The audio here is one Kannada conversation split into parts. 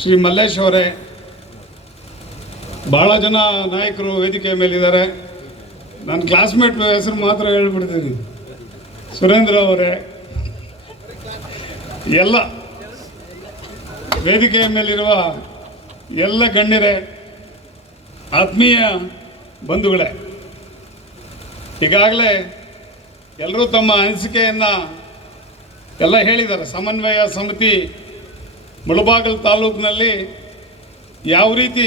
ಶ್ರೀ ಮಲ್ಲೇಶ್ ಅವರೇ, ಭಾಳ ಜನ ನಾಯಕರು ವೇದಿಕೆ ಮೇಲಿದ್ದಾರೆ. ನನ್ನ ಕ್ಲಾಸ್ಮೇಟ್ ಹೆಸರು ಮಾತ್ರ ಹೇಳ್ಬಿಡ್ತೀನಿ. ಸುರೇಂದ್ರ ಅವರೇ, ಎಲ್ಲ ವೇದಿಕೆಯ ಮೇಲಿರುವ ಎಲ್ಲ ಗಣ್ಯರೇ, ಆತ್ಮೀಯ ಬಂಧುಗಳೇ, ಈಗಾಗಲೇ ಎಲ್ಲರೂ ತಮ್ಮ ಅನಿಸಿಕೆಯನ್ನು ಎಲ್ಲ ಹೇಳಿದ್ದಾರೆ. ಸಮನ್ವಯ ಸಮಿತಿ ಮುಳಬಾಗಿಲು ತಾಲೂಕಿನಲ್ಲಿ ಯಾವ ರೀತಿ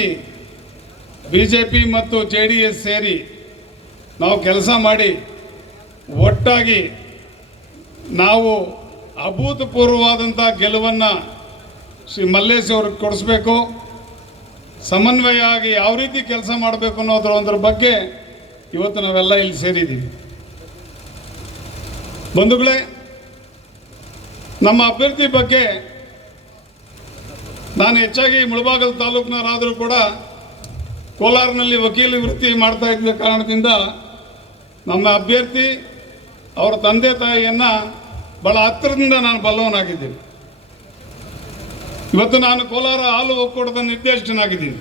BJP ಮತ್ತು JDS ಸೇರಿ ನಾವು ಕೆಲಸ ಮಾಡಿ ಒಟ್ಟಾಗಿ ನಾವು ಅಭೂತಪೂರ್ವವಾದಂಥ ಗೆಲುವನ್ನು ಶ್ರೀ ಮಲ್ಲೇಶ್ ಅವ್ರಿಗೆ ಕೊಡಿಸ್ಬೇಕು, ಸಮನ್ವಯ ಆಗಿ ಯಾವ ರೀತಿ ಕೆಲಸ ಮಾಡಬೇಕು ಅನ್ನೋದ್ರ ಬಗ್ಗೆ ಇವತ್ತು ನಾವೆಲ್ಲ ಇಲ್ಲಿ ಸೇರಿದ್ದೀವಿ. ಬಂಧುಗಳೇ, ನಮ್ಮ ಅಭ್ಯರ್ಥಿ ಬಗ್ಗೆ ನಾನು ಹೆಚ್ಚಾಗಿ ಮುಳಬಾಗಿಲು ತಾಲೂಕಿನವರಾದರೂ ಕೂಡ ಕೋಲಾರಿನಲ್ಲಿ ವಕೀಲಿ ವೃತ್ತಿ ಮಾಡ್ತಾ ಇದ್ದ ಕಾರಣದಿಂದ ನಮ್ಮ ಅಭ್ಯರ್ಥಿ ಅವರ ತಂದೆ ತಾಯಿಯನ್ನು ಭಾಳ ಹತ್ತಿರದಿಂದ ನಾನು ಬಲ್ಲವನಾಗಿದ್ದೀನಿ. ಇವತ್ತು ನಾನು ಕೋಲಾರ ಹಾಲು ಒಕ್ಕೂಟದ ನಿರ್ದೇಶಕನಾಗಿದ್ದೀನಿ.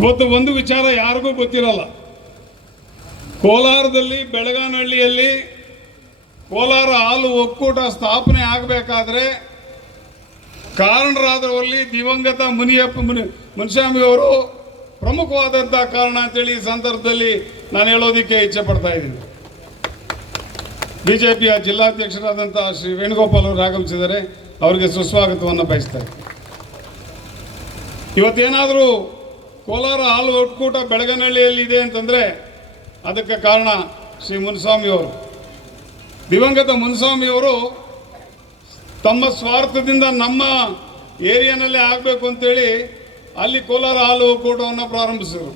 ಇವತ್ತು ಒಂದು ವಿಚಾರ ಯಾರಿಗೂ ಗೊತ್ತಿರಲ್ಲ. ಕೋಲಾರದಲ್ಲಿ ಬೆಳಗಾನಹಳ್ಳಿಯಲ್ಲಿ ಕೋಲಾರ ಹಾಲು ಒಕ್ಕೂಟ ಸ್ಥಾಪನೆ ಆಗಬೇಕಾದ್ರೆ ಕಾರಣರಾದವರಲ್ಲಿ ದಿವಂಗತ ಮುನಿಸ್ವಾಮಿ ಅವರು ಪ್ರಮುಖವಾದಂಥ ಕಾರಣ ಅಂತೇಳಿ ಈ ಸಂದರ್ಭದಲ್ಲಿ ನಾನು ಹೇಳೋದಕ್ಕೆ ಇಚ್ಛೆ ಪಡ್ತಾ ಇದ್ದೀನಿ. BJPಯ ಜಿಲ್ಲಾಧ್ಯಕ್ಷರಾದಂಥ ಶ್ರೀ ವೇಣುಗೋಪಾಲ್ ಅವರು ಆಗಮಿಸಿದ್ದಾರೆ. ಅವರಿಗೆ ಸುಸ್ವಾಗತವನ್ನು ಬಯಸ್ತಾರೆ. ಇವತ್ತೇನಾದರೂ ಕೋಲಾರ ಹಾಲು ಒಕ್ಕೂಟ ಬೆಳಗನಹಳ್ಳಿಯಲ್ಲಿ ಇದೆ ಅಂತಂದರೆ ಅದಕ್ಕೆ ಕಾರಣ ಶ್ರೀ ಮುನಿಸ್ವಾಮಿಯವರು. ದಿವಂಗತ ಮುನಿಸ್ವಾಮಿಯವರು ತಮ್ಮ ಸ್ವಾರ್ಥದಿಂದ ನಮ್ಮ ಏರಿಯಾನಲ್ಲೇ ಆಗಬೇಕು ಅಂತೇಳಿ ಅಲ್ಲಿ ಕೋಲಾರ ಹಾಲು ಒಕ್ಕೂಟವನ್ನು ಪ್ರಾರಂಭಿಸಿದರು.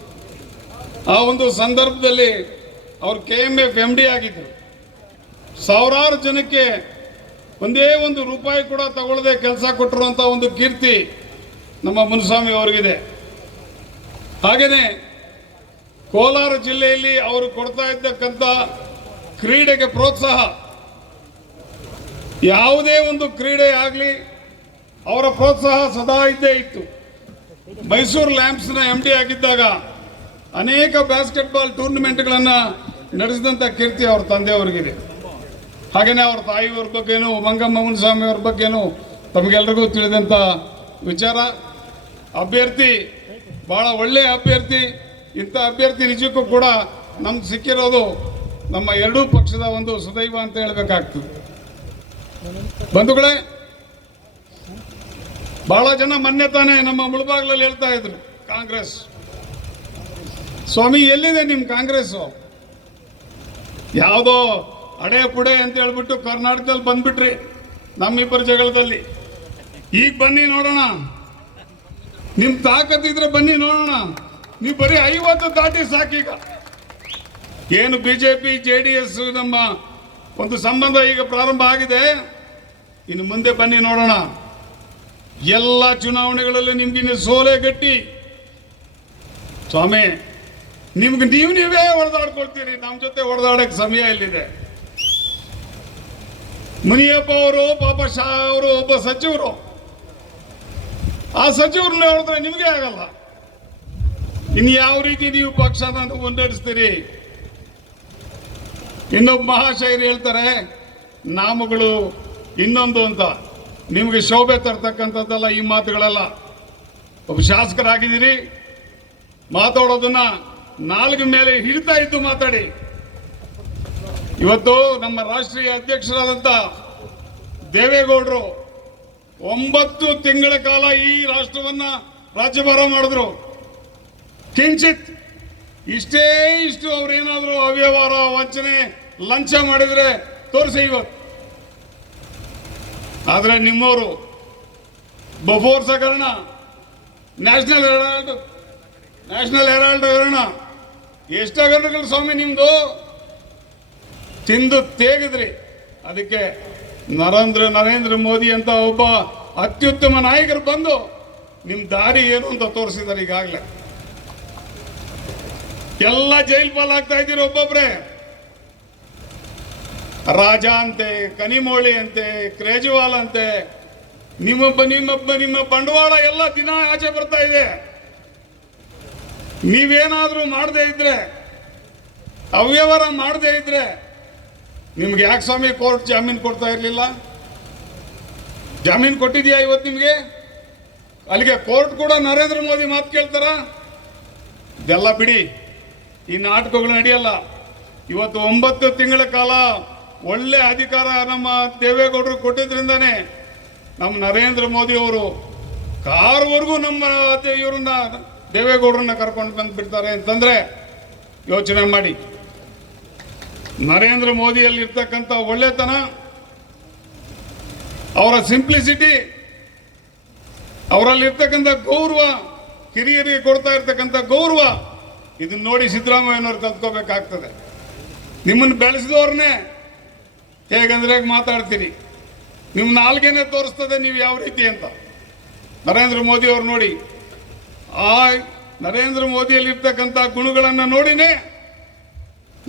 ಆ ಒಂದು ಸಂದರ್ಭದಲ್ಲಿ ಅವರು KMF MD ಆಗಿದ್ದರು. ಸಾವಿರಾರು ಜನಕ್ಕೆ ಒಂದೇ ಒಂದು ರೂಪಾಯಿ ಕೂಡ ತಗೊಳ್ಳದೆ ಕೆಲಸ ಕೊಟ್ಟಿರುವಂಥ ಒಂದು ಕೀರ್ತಿ ನಮ್ಮ ಮುನಿಸ್ವಾಮಿ ಅವರಿಗಿದೆ. ಹಾಗೆಯೇ ಕೋಲಾರ ಜಿಲ್ಲೆಯಲ್ಲಿ ಅವರು ಕೊಡ್ತಾ ಇದ್ದಕ್ಕಂಥ ಕ್ರೀಡೆಗೆ ಪ್ರೋತ್ಸಾಹ, ಯಾವುದೇ ಒಂದು ಕ್ರೀಡೆ ಆಗಲಿ ಅವರ ಪ್ರೋತ್ಸಾಹ ಸದಾ ಇದ್ದೇ ಇತ್ತು. ಮೈಸೂರು ಲ್ಯಾಂಪ್ಸ್ನ MD ಆಗಿದ್ದಾಗ ಅನೇಕ ಬಾಸ್ಕೆಟ್ಬಾಲ್ ಟೂರ್ನಮೆಂಟ್ಗಳನ್ನು ನಡೆಸಿದಂಥ ಕೀರ್ತಿ ಅವ್ರ ತಂದೆಯವರಿಗಿದೆ. ಹಾಗೆಯೇ ಅವ್ರ ತಾಯಿಯವ್ರ ಬಗ್ಗೆನೂ ಮಂಗಮ್ಮ ಮುನಿಸ್ವಾಮಿ ಅವ್ರ ಬಗ್ಗೆನೂ ತಮಗೆಲ್ಲರಿಗೂ ತಿಳಿದಂಥ ವಿಚಾರ. ಅಭ್ಯರ್ಥಿ ಭಾಳ ಒಳ್ಳೆಯ ಅಭ್ಯರ್ಥಿ. ಇಂಥ ಅಭ್ಯರ್ಥಿ ನಿಜಕ್ಕೂ ಕೂಡ ನಮ್ಗೆ ಸಿಕ್ಕಿರೋದು ನಮ್ಮ ಎರಡೂ ಪಕ್ಷದ ಒಂದು ಸುದೈವ ಅಂತ ಹೇಳಬೇಕಾಗ್ತದೆ. ಬಂಧುಗಳೇ, ಬಹಳ ಜನ ಮೊನ್ನೆ ತಾನೇ ನಮ್ಮ ಮುಳಬಾಗಿಲಲ್ಲಿ ಹೇಳ್ತಾ ಇದ್ರು, ಕಾಂಗ್ರೆಸ್ ಸ್ವಾಮಿ ಎಲ್ಲಿದೆ ನಿಮ್ಮ ಕಾಂಗ್ರೆಸ್ಸು, ಯಾವುದೋ ಅಡೆ ಪುಡೆ ಅಂತ ಹೇಳ್ಬಿಟ್ಟು ಕರ್ನಾಟಕದಲ್ಲಿ ಬಂದ್ಬಿಟ್ರಿ ನಮ್ಮಿಬ್ಬರ ಜಗಳದಲ್ಲಿ. ಈಗ ಬನ್ನಿ ನೋಡೋಣ, ನಿಮ್ಮ ತಾಕತ್ತಿದ್ರೆ ಬನ್ನಿ ನೋಡೋಣ. ನೀವು ಬರೀ 50 ದಾಟಿ ಸಾಕೀಗ. ಏನು BJP JDS ನಮ್ಮ ಒಂದು ಸಂಬಂಧ ಈಗ ಪ್ರಾರಂಭ ಆಗಿದೆ, ಇನ್ನು ಮುಂದೆ ಬನ್ನಿ ನೋಡೋಣ. ಎಲ್ಲ ಚುನಾವಣೆಗಳಲ್ಲಿ ನಿಮ್ಗಿನ್ನು ಸೋಲೆ ಗಟ್ಟಿ. ಸ್ವಾಮಿ, ನೀವೇ ಹೊಡೆದಾಡ್ಕೊಳ್ತೀರಿ, ನಮ್ಮ ಜೊತೆ ಹೊಡೆದಾಡಕ್ಕೆ ಸಮಯ ಎಲ್ಲಿದೆ? ಮುನಿಯಪ್ಪ ಅವರು ಪಾಪ ಅವರು ಒಬ್ಬ ಸಚಿವರು. ಆ ಸಚಿವರನ್ನ ಹೊಡೆದ್ರೆ ನಿಮಗೆ ಆಗಲ್ಲ. ಇನ್ನು ಯಾವ ರೀತಿ ನೀವು ಪಕ್ಷನ ಮುನ್ನಡೆಸ್ತೀರಿ? ಇನ್ನೊಬ್ಬ ಮಹಾಶಯರು ಹೇಳ್ತಾರೆ, ನಾಮಗಳು ಇನ್ನೊಂದು ಅಂತ. ನಿಮಗೆ ಶೋಭೆ ತರ್ತಕ್ಕಂಥದ್ದಲ್ಲ ಈ ಮಾತುಗಳೆಲ್ಲ. ಒಬ್ಬ ಶಾಸಕರಾಗಿದ್ದೀರಿ, ಮಾತಾಡೋದನ್ನ ನಾಲ್ಕು ಮೇಲೆ ಹಿಡಿತಾ ಇದ್ದು ಮಾತಾಡಿ. ಇವತ್ತು ನಮ್ಮ ರಾಷ್ಟ್ರೀಯ ಅಧ್ಯಕ್ಷರಾದಂಥ ದೇವೇಗೌಡರು 9 ತಿಂಗಳ ಕಾಲ ಈ ರಾಷ್ಟ್ರವನ್ನ ರಾಜ್ಯಭಾರ ಮಾಡಿದ್ರು. ಕಿಂಚಿತ್ ಇಷ್ಟು ಅವ್ರೇನಾದರೂ ಅವ್ಯವಹಾರ, ವಂಚನೆ, ಲಂಚ ಮಾಡಿದ್ರೆ ತೋರಿಸಿ ಇವತ್ತು. ಆದರೆ ನಿಮ್ಮವರು ಬಫೋರ್ಸ್ ಹಗರಣ, ನ್ಯಾಷನಲ್ ಹೆರಾಲ್ಡ್ ಹಗರಣ, ಎಷ್ಟು ಹಗರಣಗಳು ಸ್ವಾಮಿ ನಿಮ್ದು? ತಿಂದು ತೇಗಿದ್ರಿ. ಅದಕ್ಕೆ ನರೇಂದ್ರ ಮೋದಿ ಅಂತ ಒಬ್ಬ ಅತ್ಯುತ್ತಮ ನಾಯಕರು ಬಂದು ನಿಮ್ಮ ದಾರಿ ಏನು ಅಂತ ತೋರಿಸಿದ್ದಾರೆ. ಈಗಾಗಲೇ ಎಲ್ಲ ಜೈಲ್ ಪಾಲಾಗ್ತಾ ಇದ್ದೀರಿ ಒಬ್ಬೊಬ್ರೆ. ರಾಜ ಅಂತೆ, ಕನಿಮೋಳಿ ಅಂತೆ, ಕೇಜ್ರಿವಾಲ್ ಅಂತೆ, ನಿಮ್ಮ ಬಂಡವಾಳ ಎಲ್ಲ ದಿನ ಆಚೆ ಬರ್ತಾ ಇದೆ. ನೀವೇನಾದ್ರೂ ಮಾಡದೇ ಇದ್ರೆ, ಅವ್ಯವಹಾರ ಮಾಡದೇ ಇದ್ರೆ ನಿಮ್ಗೆ ಯಾಕೆ ಸ್ವಾಮಿ ಕೋರ್ಟ್ ಜಾಮೀನು ಕೊಡ್ತಾ ಇರಲಿಲ್ಲ? ಜಾಮೀನು ಕೊಟ್ಟಿದ್ಯಾ ಇವತ್ತು ನಿಮಗೆ? ಅಲ್ಲಿಗೆ ಕೋರ್ಟ್ ಕೂಡ ನರೇಂದ್ರ ಮೋದಿ ಮಾತು ಕೇಳ್ತಾರ? ಇದೆಲ್ಲ ಬಿಡಿ, ಈ ನಾಟಕಗಳು ನಡೆಯಲ್ಲ. ಇವತ್ತು 9 ತಿಂಗಳ ಕಾಲ ಒಳ್ಳೆ ಅಧಿಕಾರ ನಮ್ಮ ದೇವೇಗೌಡರು ಕೊಟ್ಟಿದ್ರಿಂದಾನೇ ನಮ್ಮ ನರೇಂದ್ರ ಮೋದಿ ಅವರು ಕಾರ್ವರೆಗೂ ನಮ್ಮ ಇವ್ರನ್ನ ದೇವೇಗೌಡರನ್ನ ಕರ್ಕೊಂಡು ಬಂದ್ಬಿಡ್ತಾರೆ ಅಂತಂದ್ರೆ ಯೋಚನೆ ಮಾಡಿ. ನರೇಂದ್ರ ಮೋದಿಯಲ್ಲಿ ಇರ್ತಕ್ಕಂಥ ಒಳ್ಳೆತನ, ಅವರ ಸಿಂಪ್ಲಿಸಿಟಿ, ಅವರಲ್ಲಿರ್ತಕ್ಕಂಥ ಗೌರವ, ಹಿರಿಯರಿಗೆ ಕೊಡ್ತಾ ಇರ್ತಕ್ಕಂಥ ಗೌರವ, ಇದನ್ನ ನೋಡಿ ಸಿದ್ದರಾಮಯ್ಯನವ್ರು ಕಲ್ತ್ಕೋಬೇಕಾಗ್ತದೆ. ನಿಮ್ಮನ್ನು ಬೆಳೆಸಿದವ್ರನ್ನೇ ಹೇಗಂದ್ರೆ ಮಾತಾಡ್ತೀರಿ, ನಿಮ್ಮ ನಾಲ್ಗೆನೆ ತೋರಿಸ್ತದೆ ನೀವು ಯಾವ ರೀತಿ ಅಂತ. ನರೇಂದ್ರ ಮೋದಿ ಅವ್ರು ನೋಡಿ, ಆ ನರೇಂದ್ರ ಮೋದಿಯಲ್ಲಿರ್ತಕ್ಕಂಥ ಗುಣಗಳನ್ನು ನೋಡಿನೇ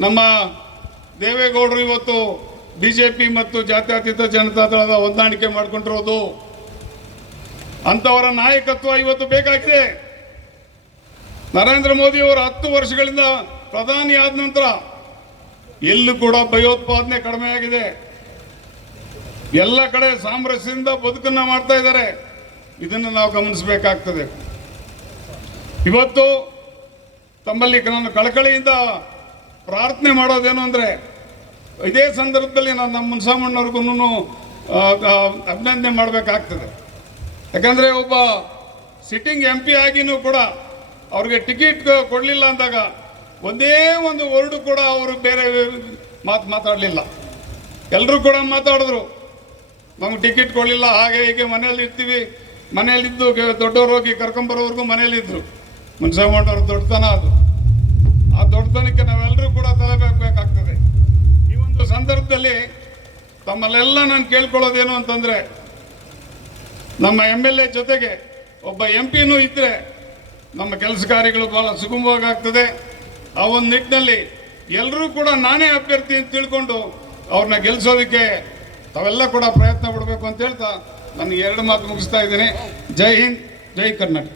ನಮ್ಮ ದೇವೇಗೌಡರು ಇವತ್ತು ಬಿಜೆಪಿ ಮತ್ತು ಜಾತ್ಯತೀತ ಜನತಾದಳದ ಹೊಂದಾಣಿಕೆ ಮಾಡಿಕೊಂಡಿರೋದು. ಅಂತವರ ನಾಯಕತ್ವ ಇವತ್ತು ಬೇಕಾಗಿದೆ. ನರೇಂದ್ರ ಮೋದಿ ಅವರು 10 ವರ್ಷಗಳಿಂದ ಪ್ರಧಾನಿ ಆದ ನಂತರ ಎಲ್ಲೂ ಕೂಡ ಭಯೋತ್ಪಾದನೆ ಕಡಿಮೆ ಆಗಿದೆ. ಎಲ್ಲ ಕಡೆ ಸಾಮರಸ್ಯದಿಂದ ಬದುಕನ್ನ ಮಾಡ್ತಾ ಇದ್ದಾರೆ. ಇದನ್ನು ನಾವು ಗಮನಿಸಬೇಕಾಗ್ತದೆ. ಇವತ್ತು ತಮ್ಮಲ್ಲಿ ನಾನು ಕಳಕಳಿಯಿಂದ ಪ್ರಾರ್ಥನೆ ಮಾಡೋದೇನು ಅಂದರೆ, ಇದೇ ಸಂದರ್ಭದಲ್ಲಿ ನಾನು ನಮ್ಮ ಮುನ್ಸಾಮಣ್ಣವ್ರಿಗೂ ಅಭಿನಂದನೆ ಮಾಡಬೇಕಾಗ್ತದೆ. ಯಾಕಂದರೆ ಒಬ್ಬ ಸಿಟ್ಟಿಂಗ್ MP ಆಗಿನೂ ಕೂಡ ಅವ್ರಿಗೆ ಟಿಕೆಟ್ ಕೊಡಲಿಲ್ಲ ಅಂದಾಗ ಒಂದೇ ಒಂದು ವರ್ಡು ಕೂಡ ಅವರು ಬೇರೆ ಮಾತಾಡಲಿಲ್ಲ. ಎಲ್ಲರೂ ಕೂಡ ಮಾತಾಡಿದ್ರು, ನಮ್ಗೆ ಟಿಕೆಟ್ ಕೊಡಲಿಲ್ಲ, ಹಾಗೆ ಹೀಗೆ ಮನೆಯಲ್ಲಿ ಇರ್ತೀವಿ, ಮನೆಯಲ್ಲಿದ್ದು ದೊಡ್ಡವರು ಹೋಗಿ ಕರ್ಕೊಂಬರೋವರೆಗೂ ಮನೆಯಲ್ಲಿದ್ದರು. ಮುನ್ಸಾಮಣ್ಣವ್ರ ದೊಡ್ಡತನ ಅದು. ಆ ದೊಡ್ಡತನಕ್ಕೆ ನಾವೆಲ್ಲರೂ ಕೂಡ ತಲೆಬೇಕಾಗ್ತದೆ. ಈ ಒಂದು ಸಂದರ್ಭದಲ್ಲಿ ತಮ್ಮಲ್ಲೆಲ್ಲ ನಾನು ಕೇಳ್ಕೊಳ್ಳೋದೇನು ಅಂತಂದರೆ, ನಮ್ಮ MLA ಜೊತೆಗೆ ಒಬ್ಬ MP ಇದ್ದರೆ ನಮ್ಮ ಕೆಲಸ ಕಾರ್ಯಗಳು ಭಾಳ ಸುಗಮವಾಗ್ತದೆ. ಆ ಒಂದು ನಿಟ್ಟಿನಲ್ಲಿ ಎಲ್ಲರೂ ಕೂಡ ನಾನೇ ಅಭ್ಯರ್ಥಿ ಅಂತ ತಿಳ್ಕೊಂಡು ಅವ್ರನ್ನ ಗೆಲ್ಲಿಸೋದಕ್ಕೆ ತಾವೆಲ್ಲ ಕೂಡ ಪ್ರಯತ್ನ ಪಡಬೇಕು ಅಂತ ಹೇಳ್ತಾ ನಾನು 2 ಮಾತು ಮುಗಿಸ್ತಾ ಇದ್ದೀನಿ. ಜೈ ಹಿಂದ್, ಜೈ ಕರ್ನಾಟಕ.